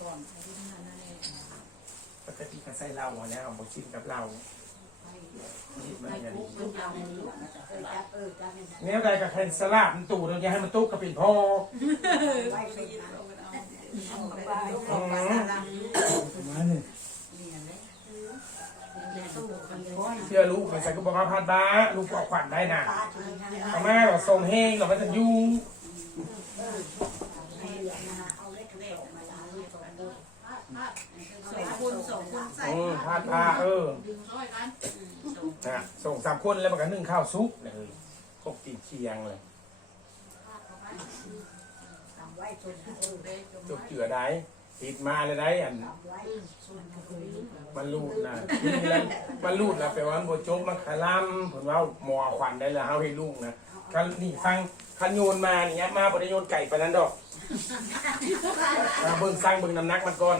ก่อนไปที่นั่นนั่นเองปกติก็ใส่เหล้าหัวแล้วเอาบ่ชิมกับเหล้านี่มันอย่างนี้มันเอาในนี้เออจับเออจับในนั้นแนวใดก็แค่สลาบมันตู่เราอย่าให้มันตุกกระปิดพอไว้เป็นนั้นเอาไปอืมมาเนี่ยตู้คนเดียวเชื่อลูกใส่ก็บอกว่าพาดบ้าลูกเอาขวัญได้น่ะตาทีนะเอามาเราส่งเฮงเราไม่ทันยุ่ง ให้เหลือนะฮะเอาเล็กเล็กออกมาล้างสองตัว สองคนสองคนใส่ อืม พาดบ้าเออดึงร้อยกันนะส่งสามคนแล้วมันก็นึ่งข้าวซุปเลยครบตีเคียงเลยทำไว้จนเออจุกเจือได้ติดมาเลยได้อันทำไว้ส่วนคือมันรูดนะมันรูดแล้วแปลว่ามันโบจบมันคลำผมว่าหมอขวัญได้แล้วเฮาให้ลูกนะคันนี่ฟังคันโยนมานี่ยมาบ่ได้โยนไก่ไปนั้นดอกเอาเบิ่งสร้างเบิ่งน้ำหนักมันก่อน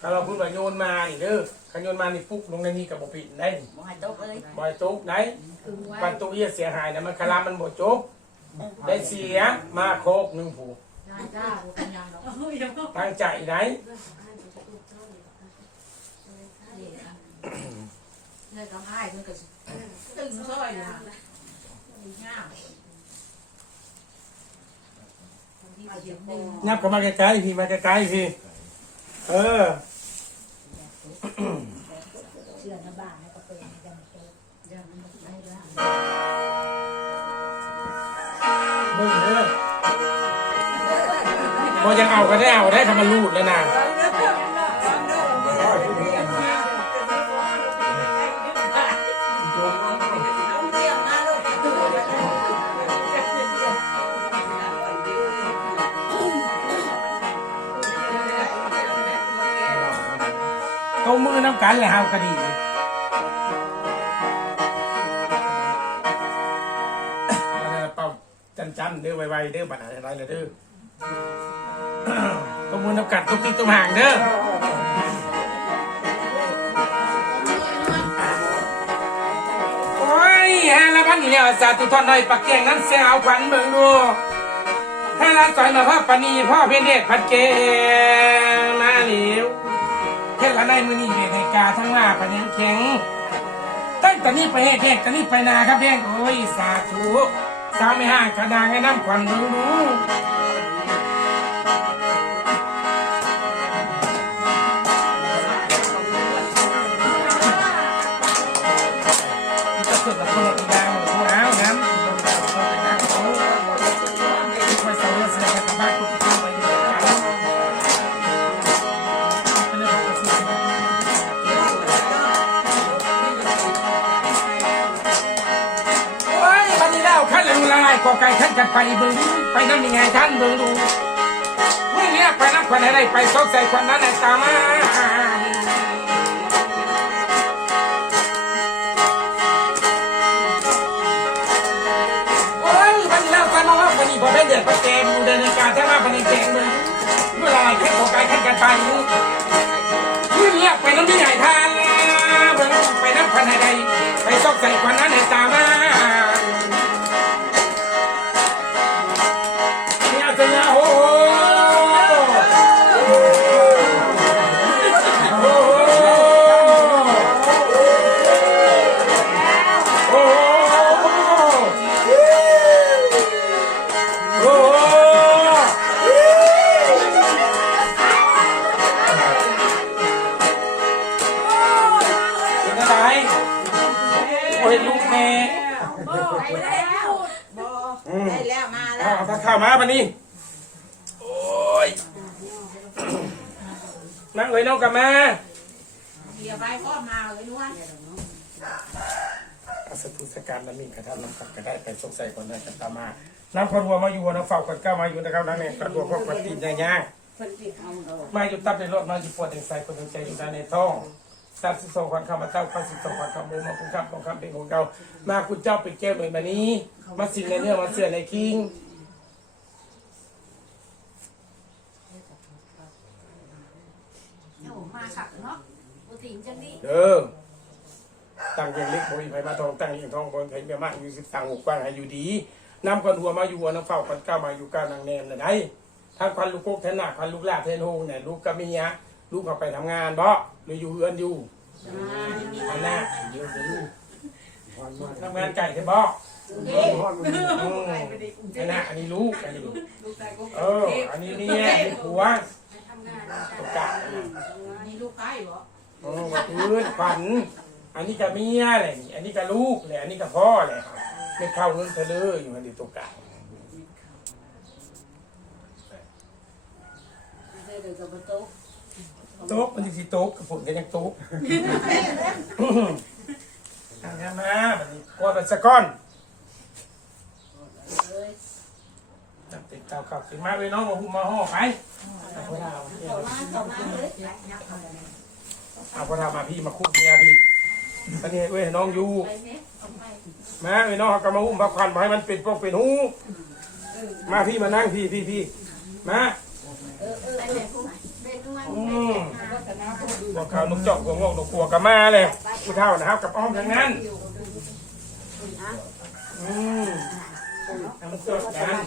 ถ้าเราพูดว่าโยนมานี่เด้อคันโยนมานี่ปุ๊กลงในนี้กับบ่ปิดได้บ่ให้ตกเลยบ่ให้จบได้คือไว้ปันตุเอียเสียหายนะมันคลำมันบ่จบได้เสียมาโคกหนึงผู้ได้จ้าบ่เป็นยังดอกตั้งใจได้เลยกับอ้ายมันก็ตึงซอยนะง่ายที่มาเสียงดึงนับเข้ามาใกล้ๆพี่มาใกล้ๆพี่ เออ เชื่อในบ้านแล้วก็เป็นยังโตยังมันไม่ได้มึงเด้อพอยังเอาก็ได้เอาได้ทำมันรูดแล้วนะ น้ำกันเลยเฮาคดีเป่าจันจันเด้อไวๆเด้อบัดอะไรเลยเด้อเขามือน้ำกัดตุกติ๊กตุ้มห่างเด้อโอ้ยฮล้วพันนี่เนี่ยสาธุทอนน่อยปักเก่งนั้นเสียเอาขวัญเบิ่งดูถ้าร้านซอยมาพ่อปานีพ่อเพียนเดชพัดเกงมาเหลียว เทศละในมือนี่เดชในกาทั้งหน้าไปยังแข็งตั้งแต่นี้ไปแห้งแห้งแต่นี้ไปนาครับแห้งโอ้ยสาธุสาวไม่ห้างกระดางให้น้ำควันดูดู แล้วขั้นละลายก็ไก่ขั้นกันไปเบิ่งไปน้ำยังไงท่านเบิ่งดูมื่อนี้ไปน้ำควันอะไรไปซอกใส่ควันนั้นตามาโอ้ยวันนี้แล้วกันมาว่าวันนี้พอเป็นเดือดพระเกมเดินในการถ้ามาพันในเกมเบิ่งเมื่อไรแค่ก็ไก่ขั้นกันไปมื่อนี้ไปน้ำยังไงท่านเบิ่งไปน้ำควันอะไรไปซอกใส่ควันนั้นตามมา มาปะนี่โอ้ยนั่งเลยน้องกลับมาเดี๋ยวไปพ่อมาเลยนวลอาสตุสการน้ำมินกระทำน้ำขับก็ได้ไปสงสัยคนนั้นกันตามมาน้ำพรัวมาอยู่น้ำเฝ้าคนก้ามาอยู่นะครับนั่นเองกระดัวพวกปฏิญญาญาเพิ่นสิเอาดอกมาอยู่ตับในรถมาอยู่ปวดในใส่คนใจอยู่ด้านในท้องสัตว์สิส่งความคำมาเจ้าข้าสิส่งความคำมูมาคุณคำของคำเป็นของเรามาคุณเจ้าเป็นแก้วเหมือนแบบนี้ มาสิ่งในเนื้อมาเสือในคิง เอามาขักเนาะบ่ถิงจังนี้เด้อตั้งยังเล็กบริไฟมาทองตั้งยังทองบนไผ่เมียมากอยู่สิบตังหกกว้างให้อยู่ดีน้ำก้อนหัวมาอยู่หัวน้ำเฝ้ากันก้ามาอยู่ก้านางแนมเลยได้ถ้าควันลูกกกแทนหนักควันลูกลาบแทนโฮงเนี่ยลูกกับเมียลูกเขาไปทำงานบ่หรืออยู่เฮือนอยู่อันน่ะเดี๋ยวจะรู้ผ่านมาทำงานไก่ใช่บ่ผ่านมาอืมอันน่ะอันนี้ลูกอันนี้ลูกลูกชายก็เอออันนี้เมียอันนี้ผัว ตกกะมีลูกไก่เหรอเออว่าพื้นฝัน อันนี้กับเมียแหละนี่อันนี้กับลูกแหละอันนี้กับพ่อแหละไม่เข้าเงินเธอเลยอยู่อันนี้ตกกะโต๊ะมันจะสิโต๊ะกับผมก็ยังโต๊ะทางนี้มาบัดนี้กวาดไปสะก้อนจับติด เตาขับสิมาเลยน้องมาหุ่มมาห่อไปเอาพอดาวเอาพอดามาพี่มาคู่เมียพี่อันนี้เว้ยน้องอยู่แมาเว้ยน้องเขาก็มาหุ่มพักผ่อนให้มันเป็นพวกเป็นหูมาพี่มานั่งพี่พี่พี่มาอืมพวกเขานกจอกหัวงอกนกขัวกับมาเลยผู้เท่านะครับกับอ้อมทั้งนั้นอืมำสดกัน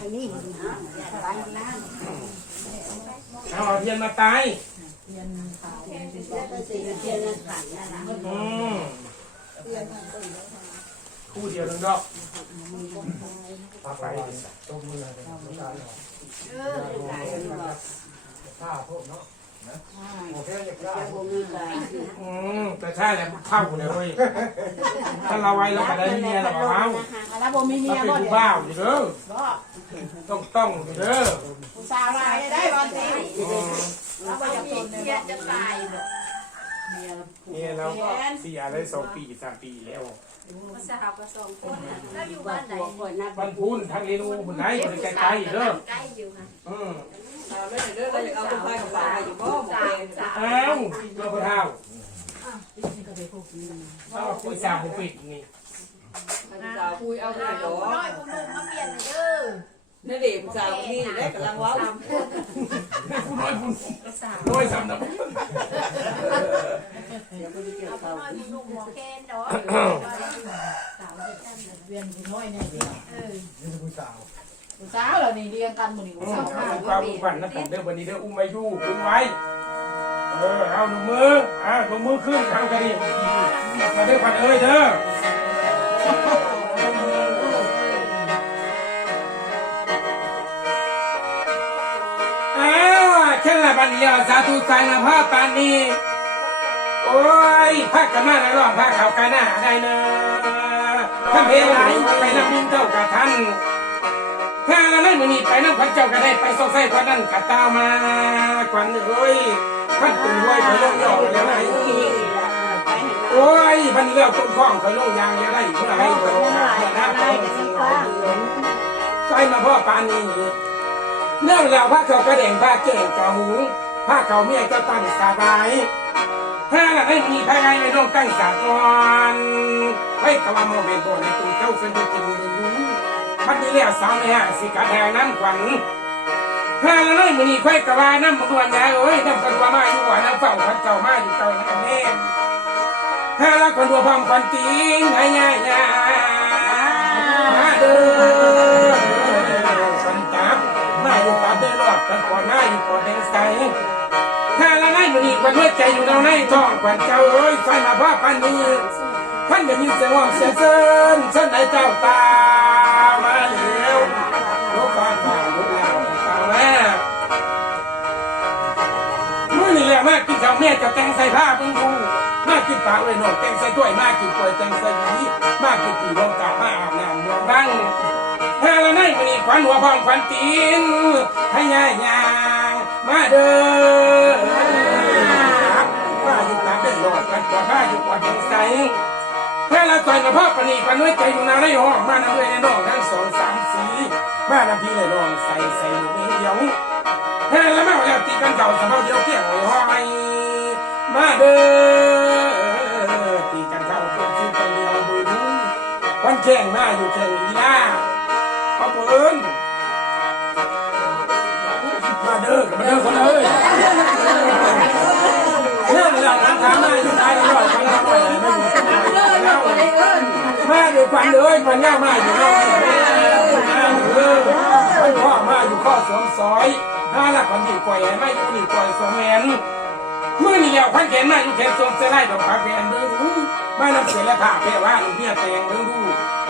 เอาเอาเทียนมาตายอืมคู่เดียวหนึ่งดอกพาไปต้มมืออะไรน้ำตาลหรอข้าวพวกเนาะ อเคเด็กได้อืมแต่ใช่แหละเข้าเลยเว้ยถ้าเราไว้เราก็ได้เมียเราเอา แล้วบ่มีเมีเรายเป็นบ่ผู้เดี๋ยวบ้าวอยู่เด้อบ่ต้องต้องอยู่เด้อผู้สาวมาได้บ่สิอืมเราบ่อยากทนเลยจะตาย บ่เนี่ยเราเสียได้สองปีสามปีแล้วสาวก็สองคนน่ะแล้วอยู่บ้านไหนบ้านพุนทางเรนูบุญไหนบริใกล้ๆเด้อใกล้อยู่ค่ะอืมเอาเลยเด้อเราจะเอาไปกับปลาอยู่บ่สาวสาวอ้าวเจ้าพ่อเท่าเอาคุยสามคุยปิดนี่สาวคุยเอาเลยเหรอน้อยผู้นุ่มมาเปลี่ยนเลยเด้อ นั่นเด็กสาวนี่ได้กำลังว้าวสามคนผู้น้อยผู้สาวน้อยสามนะเอาผู้น้อยผู้นุ่มหัวแคนดอกสาวจะตั้งเรียนผู้น้อยเนี่ยเออนี่คือผู้สาวผู้สาวเหรอนี่เรียนกันหมดนี่อืผู้มสาวเอาความอุ้มฝันนะกันเด้อวันนี้เด้ออุ้มไว้อยู่อุ้มไว้เออเอาหนุ่มมืออ่าหนุ่มมือขึ้นทางกระดิ่งมาเด้อพันเอ้ยเด้ออ้ แค่ละบันเดียวสาธุใจนะพ่อปานนี้ โอ้ยพักกันมาแล้วรอบพักเขากันหน้าได้เนอะท่าเพลไหลไปนำมินเจ้ากะทันถ้าไม่มือนี้ไปน้ำพันเจ้าก็ได้ไปส่งใส่คนนั้นกะตามมาควันเอ้ยท่านตื่นไว้คอยลงยอดแล้วไงโอ้ยพันเลี้ยวต้นข้องคอยลงยางแล้วได้เมื่อไหร่เมื่อหน้าไปใจมาพ่อปานนี้ เนื่องแล้วพระเขากระเด่งพระเก่งกระหูพระเขาเมียก็ตั้งสบายถ้าละไม่มีพระไงไม่ต้องตั้งสากอนไว้กะว่าโมเป็นตัวในตูเจ้าเป็นตัวกินรู้พันนี้เรียกสาวไม่ห่างสิกระแทงน้ำขวัญถ้าละไม่มีไข่กะว่าน้ำมันวนยาเอ้ยน้ำกันว่ามาอยู่ว่าน้ำเฝ้าพันเจ้ามาอยู่เจ้านั่นแน่ถ้าละคนดัวพร้อมควันตีนให้ง่ายง่ายมาเด้อ ได้รอดกันก่อนหน้าอยู่ก่อนแดงใสถ้าละไงมันอีกวันเมื่อใจอยู่ในในท้องกวนเจ้าเอ้ยไฟมาพ่อปันนี้ท่านจะมีเสียงว่าเสียงเซินเส้นไหนเจ้าตามาแล้วลูกฟ้าฝ่าลูกลาวเจ้าแม่มื่อนี่แหละมากินข้าวเมียจะแต่งใส่ผ้าเพิ่งดูมากินปลาเลยหนกแต่งใส่ถ้วยมากินกล้วยแต่งใส่หวีมากินปีลงกามาอาบน้ำเมืองบ้าง ถ้าละไงมันนี่ขวัญหัวพองขวัญตีนให้ง่ายยางมาเด้อมาอยู่ตามเป็นหลอดกันกว่าบ้าอยู่กว่าแห่งใสถ้าละต่อยมาพ่อปนีกันด้วยใจอยู่นาในห้องมาน้ำเลยในน้องทั้งสองสามสีมาน้ำพี่เลยน้องใส่ใส่ไม่เดียวถ้าละเมาแล้วตีกันเก่าสะเมาเดียวเกี่ยวห้อยมาเด้อตีกันเก่าเพื่อนชื่อกันเดียวมือดูวันแข่งมาอยู่แข่งลีลา เด้อมาเด้อคนเอ้ยเรื่องหลังทางทางมาอยู่ท้ายตลอดมาแล้วไม่อยู่ที่ไหนแมาอยู่ควันเลยควันย่ามาอยู่นอกมาอยู่เลยมันพ่อมาอยู่ข้อสวมซอยถ้าละคนดีก่อยไม่ดีก่อยสองแมนเมื่อนี่แล้วพันเขียนมาอยู่แค่ทรงเสื้อไล่ดอกผ้าแผ่นเบิ่งดูบ้านน้ำเสียและผ้าแผ่ว่าลูกเนี่ยแตงเบิ่งดู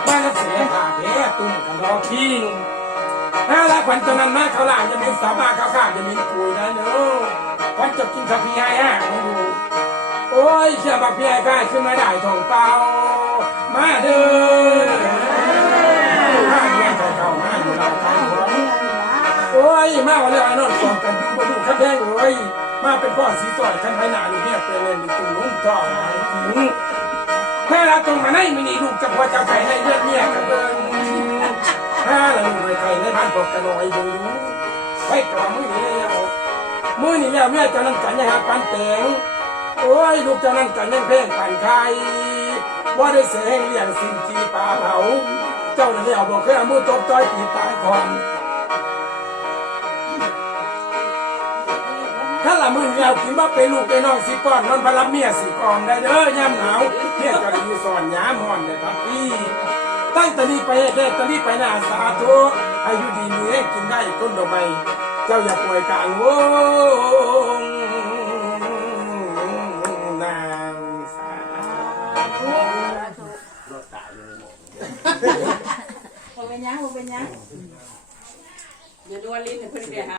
บ้านน้ำเสียและผ้าแผ่ตุ่มกันดอก คิงถ้าละควันตอนนั้นมาเขาล่างจะมีสามาเขาข้าจะมีกุยได้เนอะวันจบกินข้าวพี่ให้ฮะเบิ่งดูโอ้ยเชื่อบักพี่ไอ้ก้าขึ้นมาได้ทองเปล่ามาเด้อมาเรียนเก่ามาอยู่เราทางหัวโอ้ยมาวันแล้วไอ้นนท์สอนกันดูมาดูขันแดงเลยมาเป็นพ่อสีสอยขันไปหนาลูกเนี่ยเป็นเลยมีตุ่มลุ้งต่อหายถึงถ้าเราตรงมาในมินีลูกจะพอจะไปในเลือดเนี่ยกับเบิ้ง ถ้าเราลูกไปไกลในบ้านปกกระลอยเบิ้งไว้ก่อนมือนี้แล้วมือนี้แล้วแม่จะนั่งกันยังหาปันเตงโอ้ยลูกเจ้านั้นกันยังเพ่งปั่นไข่ว่าได้เสียงเลี้ยงสิ่งจีป่าเผาเจ้าเนี่ยเอาบอกเคยเอามือตบต้อยตีตายก่อนถ้าละมือเงาคิดว่าเป็นลูกเป็นน้องสิก้อนนอนพลับเมียสิกองได้เด้อย่ำหนาวเมียจะอยู่สอนหยามหอนได้ทักพี่ ตั้งแต่นี้ไปแค่ตอนนี้ไปหน้าสาธุอายุดีมีให้กินได้ต้นดอกไม้เจ้าอย่าป่วยกลางวงนางสาวบ่เป็นหยังบ่เป็นหยังเดี๋ยวดูว่าลิ้นเนี่ยเพิ่นเดี๋ยวหา